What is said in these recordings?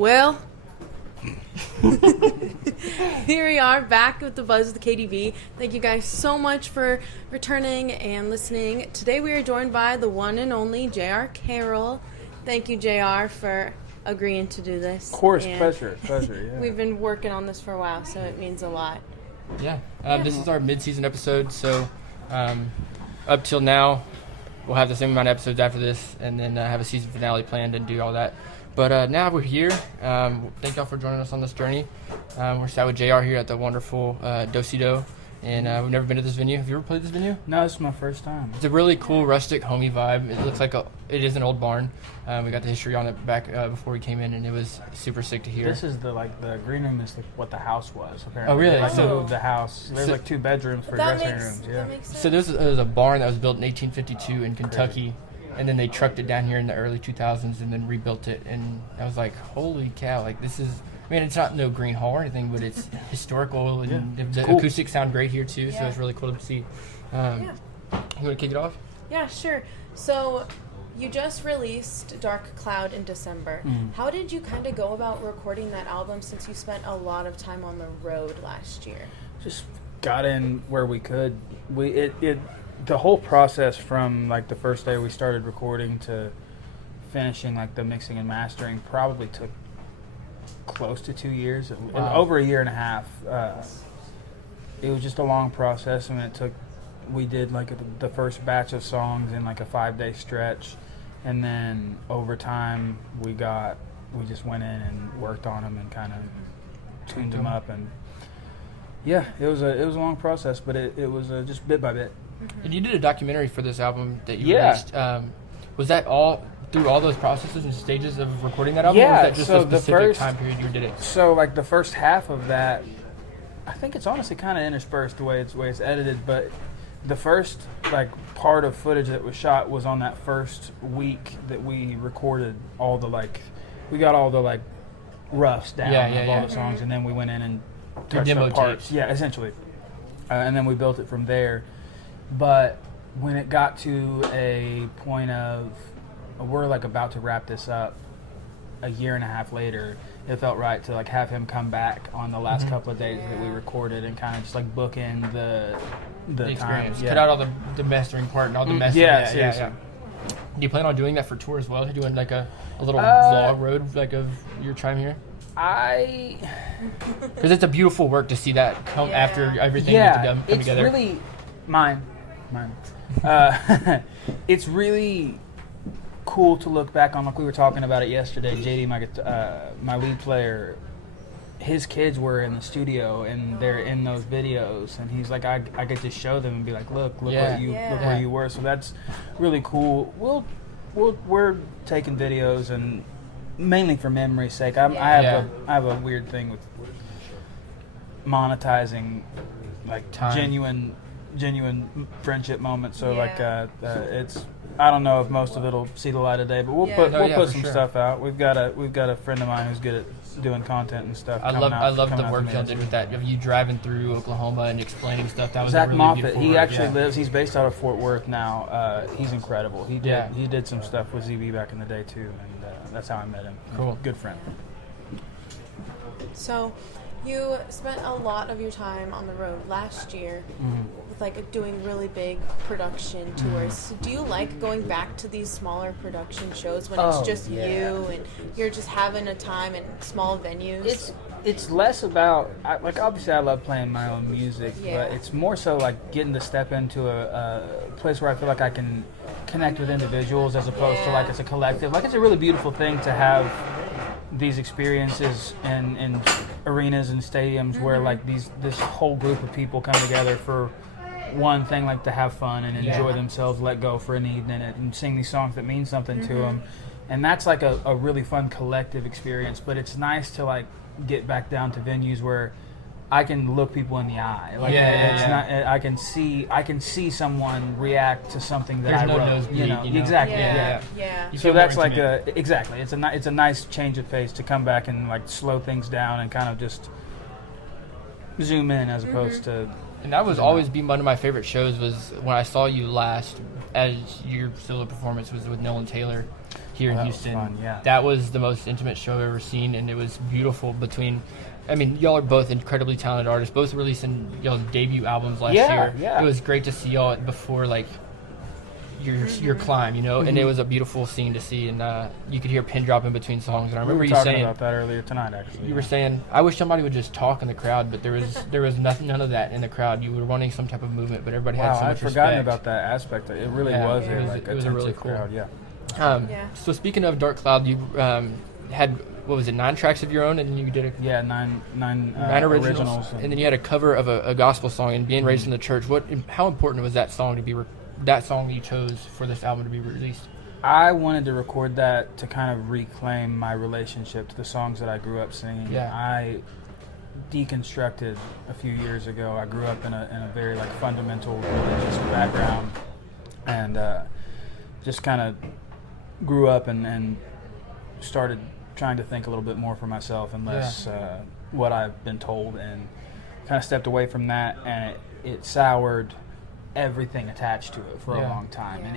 Well, here we are back with the Buzz with the KDV. Thank you guys so much for returning and listening. Today we are joined by the one and only J.R. Carroll. Thank you, J.R., for agreeing to do this. Of course, and pleasure, yeah. We've been working on this for a while, so it means a lot. Yeah, this is our mid-season episode, so up till now, we'll have the same amount of episodes after this, and then have a season finale planned and do all that. But now we're here. Thank y'all for joining us on this journey. We're sat with JR here at the wonderful Do-Si-Do, and we've never been to this venue. Have you ever played this venue? No, this is my first time. It's a really cool, rustic, homey vibe. It looks like it is an old barn. We got the history on it back before we came in, and it was super sick to hear. This is the green room is what the house was, apparently. Oh, really? They moved the house. There's 2 bedrooms for dressing rooms. That makes sense. So this was a barn that was built in 1852 in Kentucky. Crazy. And then they trucked it down here in the early 2000s and then rebuilt it. And I was like, holy cow, this is, it's not no green hall or anything, but it's historical. And the cool. Acoustics sound great here, too, so it's really cool to see. You want to kick it off? Yeah, sure. So you just released Dark Cloud in December. How did you kind of go about recording that album since you spent a lot of time on the road last year? Just got in where we could. The whole process from the first day we started recording to finishing the mixing and mastering probably took close to 2 years, over a year and a half. It was just a long process. We did the first batch of songs in a 5-day stretch, and then over time we just went in and worked on them and kind of tuned them up, and it was a long process, but it was just bit by bit. And you did a documentary for this album that you released. Was that all through all those processes and stages of recording that album? Yeah. Or was that just a specific time period you did it? So the first half of that, I think it's honestly kind of interspersed the way it's edited, but the first part of footage that was shot was on that first week that we recorded all the we got all the roughs down of all the songs, and then we went in and touched up parts. Tapes. Yeah, essentially. And then we built it from there. But when it got to a point of we're about to wrap this up a year and a half later, it felt right to have him come back on the last couple of days that we recorded and kind of just book in the experience. Time. Cut out all the mastering part and all the mess. Yeah. Do you plan on doing that for tour as well? Doing a little vlog road of your time here? Because it's a beautiful work to see that come after everything come together. It's really mine. It's really cool to look back on. We were talking about it yesterday. JD, my lead player, his kids were in the studio and they're in those videos, and he's like, I get to show them and be like, look where you were. So that's really cool. We're taking videos, and mainly for memory's sake. I have a weird thing with monetizing time. genuine friendship moments. So it's, I don't know if most of it'll see the light of day, but we'll put some stuff out. We've got a friend of mine who's good at doing content and stuff. I love the work y'all did with that. Of you driving through Oklahoma and explaining stuff. That was Zach really Moffat. He work. actually lives. He's based out of Fort Worth now. He's incredible. He did some stuff with ZB back in the day too, and that's how I met him. Cool, good friend. So, you spent a lot of your time on the road last year with doing really big production tours. Do you like going back to these smaller production shows when it's just you and you're just having a time in small venues? It's less about obviously I love playing my own music, but it's more so getting to step into a place where I feel like I can connect with individuals as opposed to it's a collective. It's a really beautiful thing to have these experiences in arenas and stadiums where this whole group of people come together for one thing, to have fun and enjoy themselves, let go for an evening, and sing these songs that mean something to them. And that's a really fun collective experience. But it's nice to get back down to venues where I can look people in the eye. Not, I can see someone react to something that There's I wrote. Nosebleed, Exactly. Yeah. So that's exactly. It's a nice change of pace to come back and slow things down and kind of just zoom in as opposed to. And that was always been one of my favorite shows was when I saw you last as your solo performance was with Nolan Taylor. here in That was Houston. fun, yeah. That was the most intimate show I've ever seen, and it was beautiful y'all are both incredibly talented artists, both releasing y'all's debut albums last year. Yeah. It was great to see y'all before, like, your climb, and it was a beautiful scene to see, and you could hear pin drop in between songs. And I remember we were you talking saying about that earlier tonight, actually. You were saying, I wish somebody would just talk in the crowd, but there was none of that in the crowd. You were wanting some type of movement, but everybody had so much I'd forgotten respect. about that aspect. It really was it was a really cool crowd, So speaking of Dark Cloud, you had, what was it, 9 tracks of your own, and you did nine originals, and then you had a cover of a gospel song, and being raised in the church. How important was that song to be that song you chose for this album to be released? I wanted to record that to kind of reclaim my relationship to the songs that I grew up singing. Yeah. I deconstructed a few years ago. I grew up in a very like fundamental religious background, and just kind of grew up and started trying to think a little bit more for myself and less what I've been told, and kind of stepped away from that, and it soured everything attached to it for a long time. And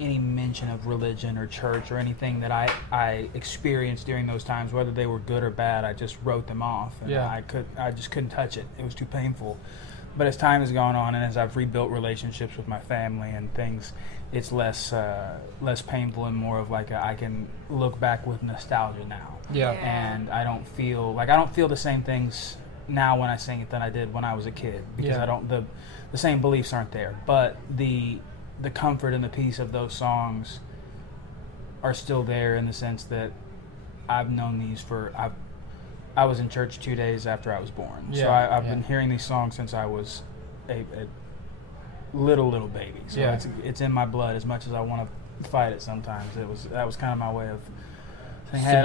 any mention of religion or church or anything that I experienced during those times, whether they were good or bad, I just wrote them off, and I just couldn't touch it. It was too painful. But as time has gone on, and as I've rebuilt relationships with my family and things, it's less painful and more of like I can look back with nostalgia now. And I don't feel the same things now when I sing it than I did when I was a kid, because the same beliefs aren't there, but the comfort and the peace of those songs are still there, in the sense that I've known these I was in church 2 days after I was born. So I've been hearing these songs since I was a little baby. So it's in my blood as much as I want to fight it sometimes. That was kind of my way of saying, hey, I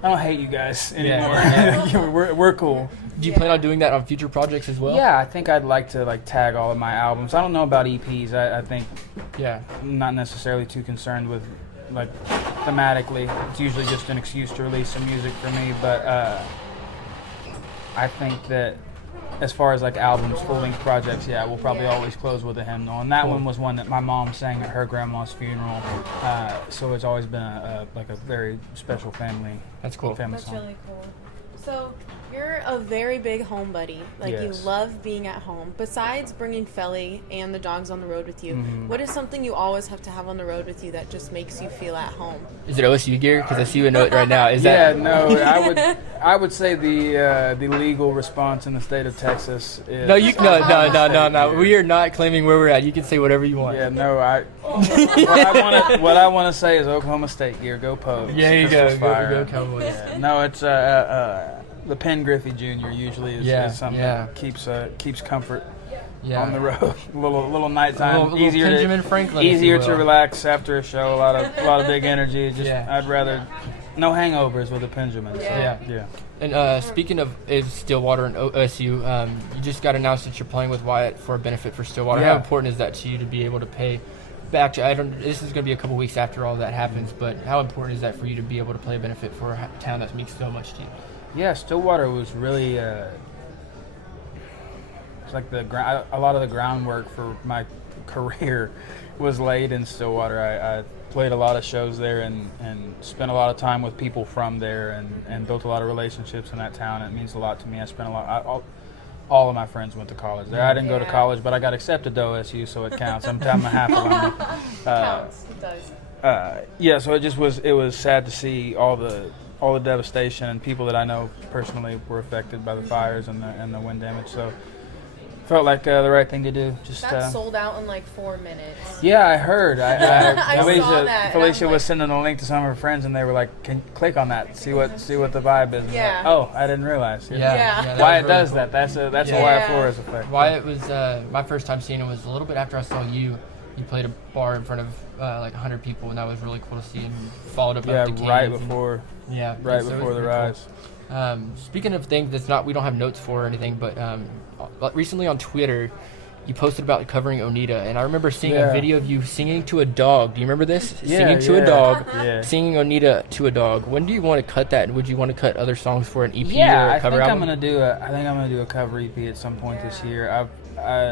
don't hate you guys anymore. We're cool. Do you plan on doing that on future projects as well? Yeah, I think I'd like to like tag all of my albums. I don't know about EPs. I think I'm not necessarily too concerned with like thematically. It's usually just an excuse to release some music for me. But I think that as far as like albums, full-length projects, we'll probably always close with a hymnal. And that one was one that my mom sang at her grandma's funeral. So it's always been a very special family. That's cool. Family That's song. really cool. So you're a very big home buddy. You love being at home. Besides bringing Felly and the dogs on the road with you, what is something you always have to have on the road with you that just makes you feel at home? Is it OSU gear? Because I see you in it right now. No, I would say the legal response in the state of Texas is... No. We are not claiming where we're at. You can say whatever you want. Yeah, no, what I want to say is Oklahoma State gear. Go Pogues. Yeah, you go. Fire. Go Cowboys. Yeah. No, it's the Penn Griffey Jr. usually is something that keeps comfort on the road. little nighttime, easier Benjamin Franklin, easier to relax after a show. A lot of big energy. I'd rather no hangovers with a Benjamin. So, And speaking of Stillwater and OSU, you just got announced that you're playing with Wyatt for a benefit for Stillwater. How important is that to you to be able to pay back? This is going to be a couple weeks after all that happens, but how important is that for you to be able to play a benefit for a town that means so much to you? Yeah, Stillwater was really it's like a lot of the groundwork for my career was laid in Stillwater. I played a lot of shows there and spent a lot of time with people from there and built a lot of relationships in that town. It means a lot to me. I spent all of my friends went to college there. I didn't go to college, but I got accepted to OSU, so it counts. I'm a half alumni. Counts. It does. So it was sad to see all the devastation, and people that I know personally were affected by the fires and the wind damage. So felt like the right thing to do. That sold out in like 4 minutes. Yeah, I heard. I saw that. Felicia was sending a link to some of her friends, and they were like, "Can click on that, see what the vibe is." Yeah. Like, oh, I didn't realize. Yeah. Wyatt does that. That's a Wyatt Flores effect. Wyatt was my first time seeing him was a little bit after I saw you. You played a bar in front of like 100 people, and that was really cool to see him. Followed up with the right before the rise. Cool. Speaking of things we don't have notes for or anything, but recently on Twitter, you posted about covering Onita, and I remember seeing a video of you singing to a dog. Do you remember this? Singing to a dog, singing Onita to a dog. When do you want to cut that? Would you want to cut other songs for an EP or a cover album? I think I'm gonna do a cover EP at some point this year.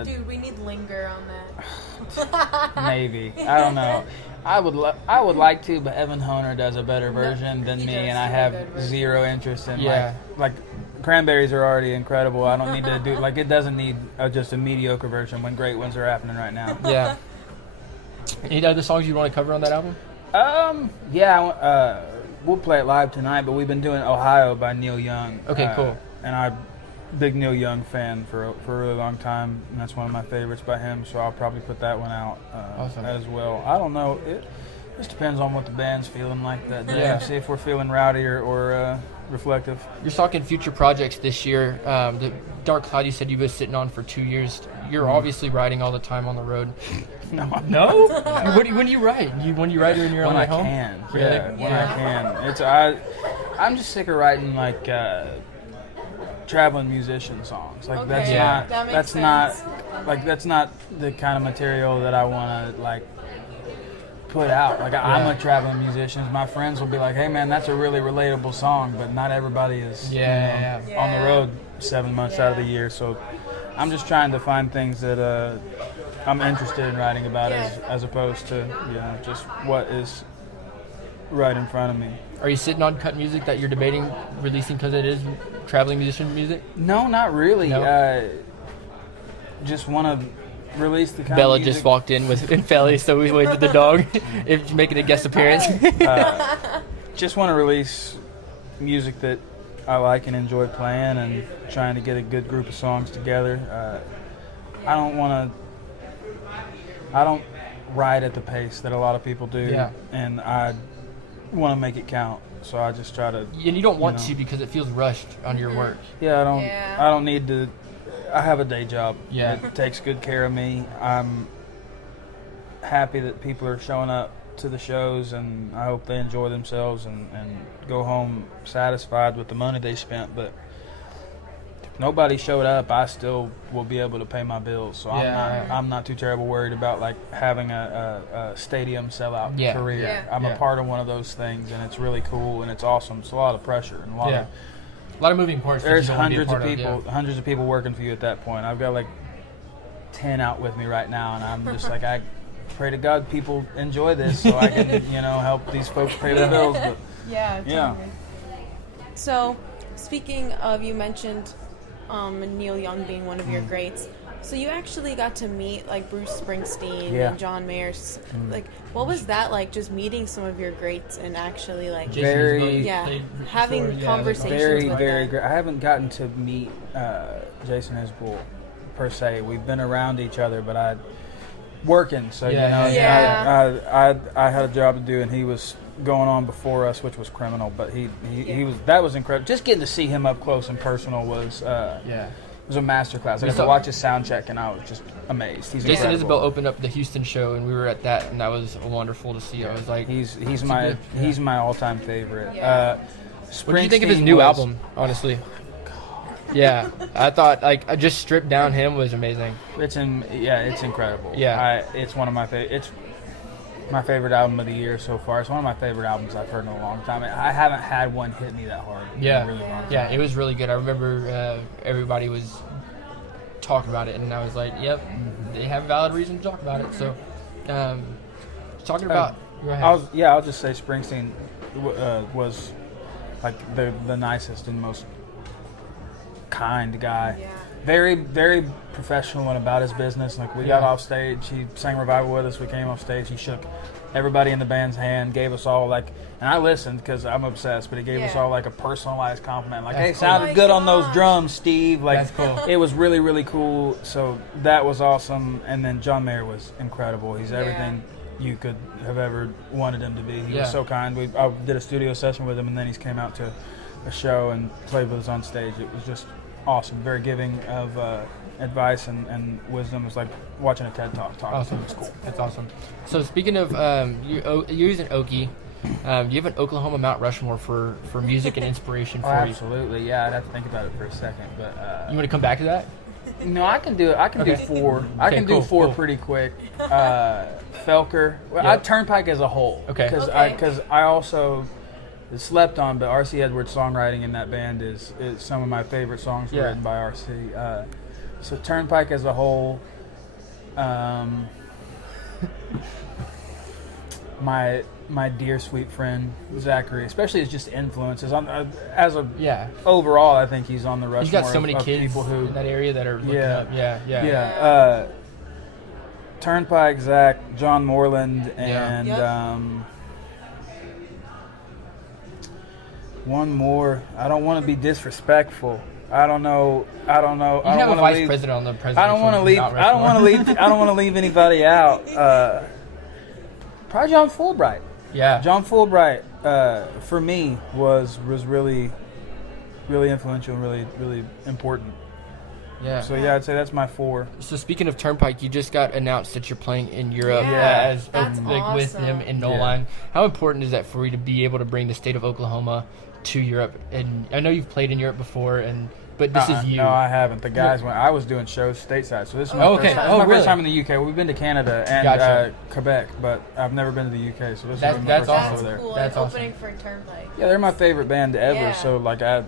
Dude, we need linger on that. Maybe. I don't know. I would like to, but Evan Honer does a better version than he me, does and I do a have good version. zero interest in Yeah. like Cranberries are already incredible. I don't need to do it doesn't need just a mediocre version when great ones are happening right now. Yeah. Any other songs you want to cover on that album? We'll play it live tonight, but we've been doing Ohio by Neil Young. Okay, cool. And I'm a big Neil Young fan for a really long time, and that's one of my favorites by him, so I'll probably put that one out Awesome. as well. I don't know. It just depends on what the band's feeling like that day. Yeah. See if we're feeling rowdy or reflective. You're talking future projects this year. The Dark Cloud you said you've been sitting on for 2 years. You're obviously writing all the time on the road. No, No? When do you write? When you write when you're on when the way I home? can. Really? Yeah, when I can. I'm just sick of writing like traveling musician songs. Like Okay, that makes that's not the kind of material that I want to like put out. Like I'm a traveling musician. My friends will be like, "Hey man, that's a really relatable song," but not everybody is on the Yeah. road 7 months out of the year. So I'm just trying to find things that I'm interested in writing about as opposed to just what is right in front of me. Are you sitting on cut music that you're debating releasing because it is traveling musician music? No, not really. No? Just want to release the kind Bella of music. just walked in with Felly, so we waved at the dog. If making a guest appearance. Just want to release music that I like and enjoy playing, and trying to get a good group of songs together. I don't ride at the pace that a lot of people do, and I want to make it count. So I just try to. And you don't want to because it feels rushed on your work. Yeah, I don't. Yeah. I don't need to. I have a day job. Yeah. That takes good care of me. I'm happy that people are showing up to the shows, and I hope they enjoy themselves and go home satisfied with the money they spent. But if nobody showed up, I still will be able to pay my bills. So I'm not too terrible worried about like having a stadium sellout career. Yeah. I'm a part of one of those things, and it's really cool and it's awesome. It's a lot of pressure and a lot of moving parts. there's that you don't wanna be a hundreds of people working for you at that point. I've got like 10 out with me right now, and I'm just like, I pray to God people enjoy this so I can help these folks pay their bills. But Yeah. So, speaking of, you mentioned Neil Young being one of your greats. So you actually got to meet like Bruce Springsteen and John Mayer. Like, what was that like? Just meeting some of your greats and actually like having conversations very with very them. great. I haven't gotten to meet Jason Isbell per se. We've been around each other, but I working. So I had a job to do, and he was going on before us, which was criminal. But he was incredible. Just getting to see him up close and personal was it was a masterclass. I got to watch his sound check, and I was just amazed. He's Jason incredible. Isbell opened up the Houston show, and we were at that, and that was wonderful to see. I was like, he's my all-time favorite. Yeah. what do you think of his new album? Honestly, yeah, I thought like just stripped down him was amazing. It's incredible. Yeah. It's one of my favorite. It's my favorite album of the year so far. It's one of my favorite albums I've heard in a long time. I haven't had one hit me that hard in a really long time. Yeah, it was really good. I remember everybody was talking about it, and I was like, "Yep, they have valid reason to talk about it." So, talking about, go ahead. I'll just say Springsteen was like the nicest and most kind guy. Yeah. Very, very professional and about his business. Like we got off stage, he sang Revival with us. We came off stage, he shook everybody in the band's hand, gave us all like, and I listened because I'm obsessed. But he gave us all like a personalized compliment, like, "Hey, sounded good on those drums, Steve." Like, that's cool. It was really, really cool. So that was awesome. And then John Mayer was incredible. He's everything you could have ever wanted him to be. He was so kind. I did a studio session with him, and then he came out to a show and played with us on stage. It was just awesome. Very giving of advice and wisdom. It was like watching a TED Talk. Awesome. It was cool. That's awesome. So speaking of, you're using Okie. Do you have an Oklahoma Mount Rushmore for music and inspiration for you? Absolutely. Yeah, I'd have to think about it for a second. But You want to come back to that? no, I can do it. I can do four. I Okay, can cool, do four cool. pretty quick. Felker. Well, Turnpike as a whole. Okay. Because I also slept on, but R.C. Edwards' songwriting in that band is some of my favorite songs written by R.C. So Turnpike as a whole, my dear sweet friend Zachary, especially as just influences on overall, I think he's on the Rushmore. He's got so many of kids people who, in that area that are looking up. Yeah. Turnpike, Zach, John Moreland, and one more. I don't want to be disrespectful. I don't know. You have a vice president on the president. I don't want to leave. I don't want to leave anybody out. Probably John Fulbright. Yeah. John Fulbright, for me, was really, really influential and really, really important. Yeah. So yeah, I'd say that's my 4. So speaking of Turnpike, you just got announced that you're playing in Europe that's awesome. with him in No Line. How important is that for you to be able to bring the state of Oklahoma to Europe? And I know you've played in Europe before, but this is you. No, I haven't. The guys went. I was doing shows stateside, so this is my first time in the UK. We've been to Canada and Quebec, but I've never been to the UK, so this is my first time over there. Cool. That's awesome. Opening for Turnpike. Yeah, they're my favorite band ever. Yeah. So like I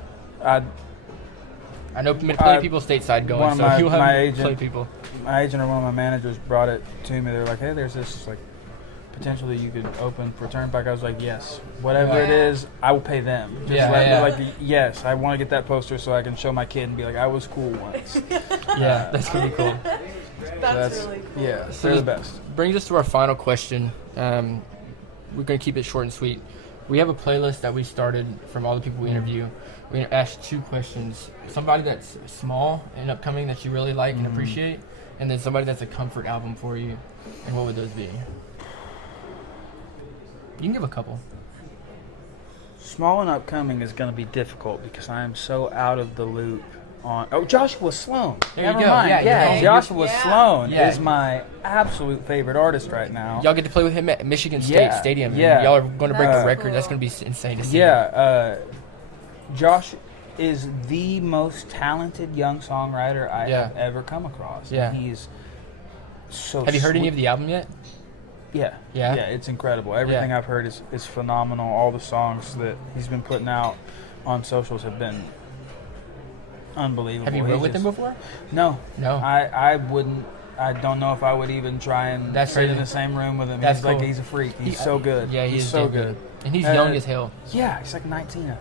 know plenty of people stateside going, one of so you'll have my plenty of people. My agent or one of my managers brought it to me. They're like, hey, there's this like potentially you could open for Turnpike. I was like, yes, whatever it is, I will pay them. Just like, yes, I want to get that poster so I can show my kid and be like, I was cool once. Yeah, that's gonna be cool. That's really cool. Yeah, So they're the this best. brings us to our final question. We're gonna keep it short and sweet. We have a playlist that we started from all the people we interview. We're gonna ask 2 questions: somebody that's small and upcoming that you really like and appreciate, and then somebody that's a comfort album for you. And what would those be? You can give a couple. Small and upcoming is going to be difficult because I am so out of the loop on. Oh, Joshua Sloan. There you Never go. mind. Yeah, Joshua Sloan Yeah. is my absolute favorite artist right now. Y'all get to play with him at Michigan State Stadium. and Yeah. Y'all are going to break That's a record. cool. That's going to be insane to see. Yeah. Josh is the most talented young songwriter I have ever come across. Yeah. And he's so Have you heard any sweet. of the album yet? Yeah, it's incredible. Everything I've heard is phenomenal. All the songs that he's been putting out on socials have been unbelievable. Have you wrote with him before? No. I wouldn't. I don't know if I would even try and sit in the same room with him. That's he's cool. like he's a freak. He's so good. Yeah, he's is so damn good. And he's young as hell. Yeah, he's like 19, I think.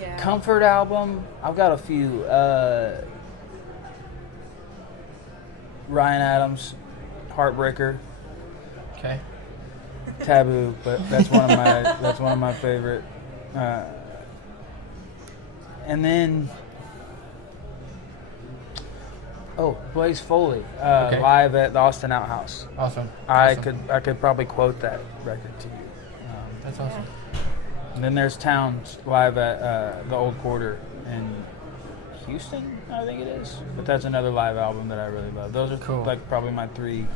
Yeah. Comfort album. I've got a few. Ryan Adams, Heartbreaker. Okay. Taboo, but that's one of my favorite. And then, Blaze Foley, live at the Austin Outhouse. Awesome. I could probably quote that record to you. That's awesome. And then there's Towns live at the Old Quarter in Houston, I think it is. But that's another live album that I really love. Those are Cool. like probably my 3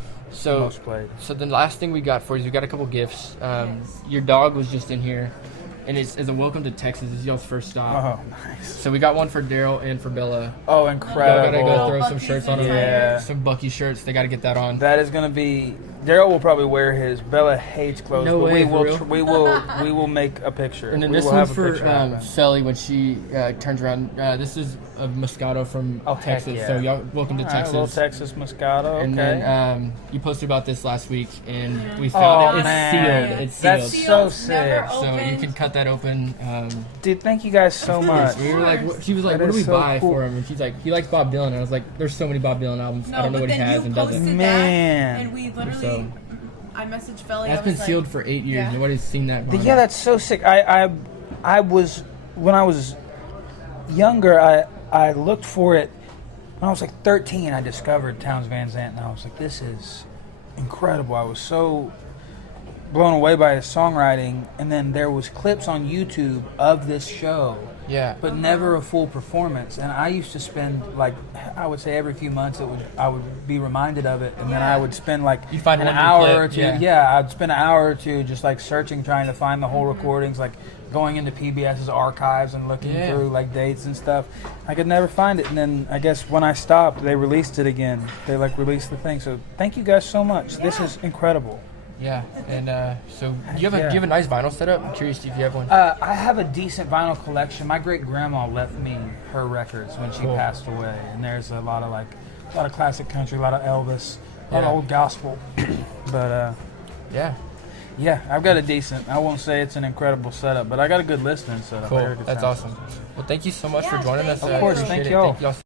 most played. So the last thing we got for you is we got a couple gifts. Your dog was just in here, and it's as a welcome to Texas. It's y'all's first stop. Oh, nice. So we got one for Daryl and for Bella. Oh, Y'all incredible. gotta go throw some Bucky's shirts on them. Yeah. Some Bucky shirts. They gotta get that on. That is going to be. Daryl will probably wear his. Bella hates clothes, No but way, we will make a picture. And then we this will one's have a for picture happen. Sally when she turns around. This is a Moscato from Oh, heck Texas. yeah. So y'all welcome to All right, Texas. a little Texas Moscato. Okay. And then you posted about this last week, and we found it. It's man. sealed. It's sealed. That's so sick. Never So you opened. can cut that open. Dude, thank you guys so much. We were like, she was like, That "What do is we so buy cool. for him?" And she's like, "He likes Bob Dylan." And I was like, "There's so many Bob Dylan albums. I don't know what he has and doesn't." Man. And we literally, So- I messaged Felly. That's I been was sealed like, for 8 years. Yeah. Nobody's seen that. vinyl. Yeah, that's so sick. I was when I was younger. I looked for it when I was like 13. I discovered Towns Van Zandt, and I was like, "This is incredible." I was so blown away by his songwriting, and then there was clips on YouTube of this show. Yeah. But never a full performance. And I used to spend like I would say every few months I would be reminded of it, and then I would spend like You'd find an one new hour clip, or two. yeah. I'd spend an hour or two just like searching, trying to find the whole recordings, like going into PBS's archives and looking through like dates and stuff. I could never find it, and then I guess when I stopped, they released it again. They like released the thing. So thank you guys so much. This is incredible. Yeah. And so do you have a nice vinyl setup? I'm curious if you have one. I have a decent vinyl collection. My great grandma left me her records when she passed away, and there's a lot of like a lot of classic country, a lot of Elvis, a lot of Yeah. old gospel. But Yeah. yeah, I've got a decent. I won't say it's an incredible setup, but I got a good listening setup. I got a Cool. good That's sound awesome. Well, thank you so much for Yeah, joining us. thank I you. Of course, appreciate thank it. y'all. Thank y'all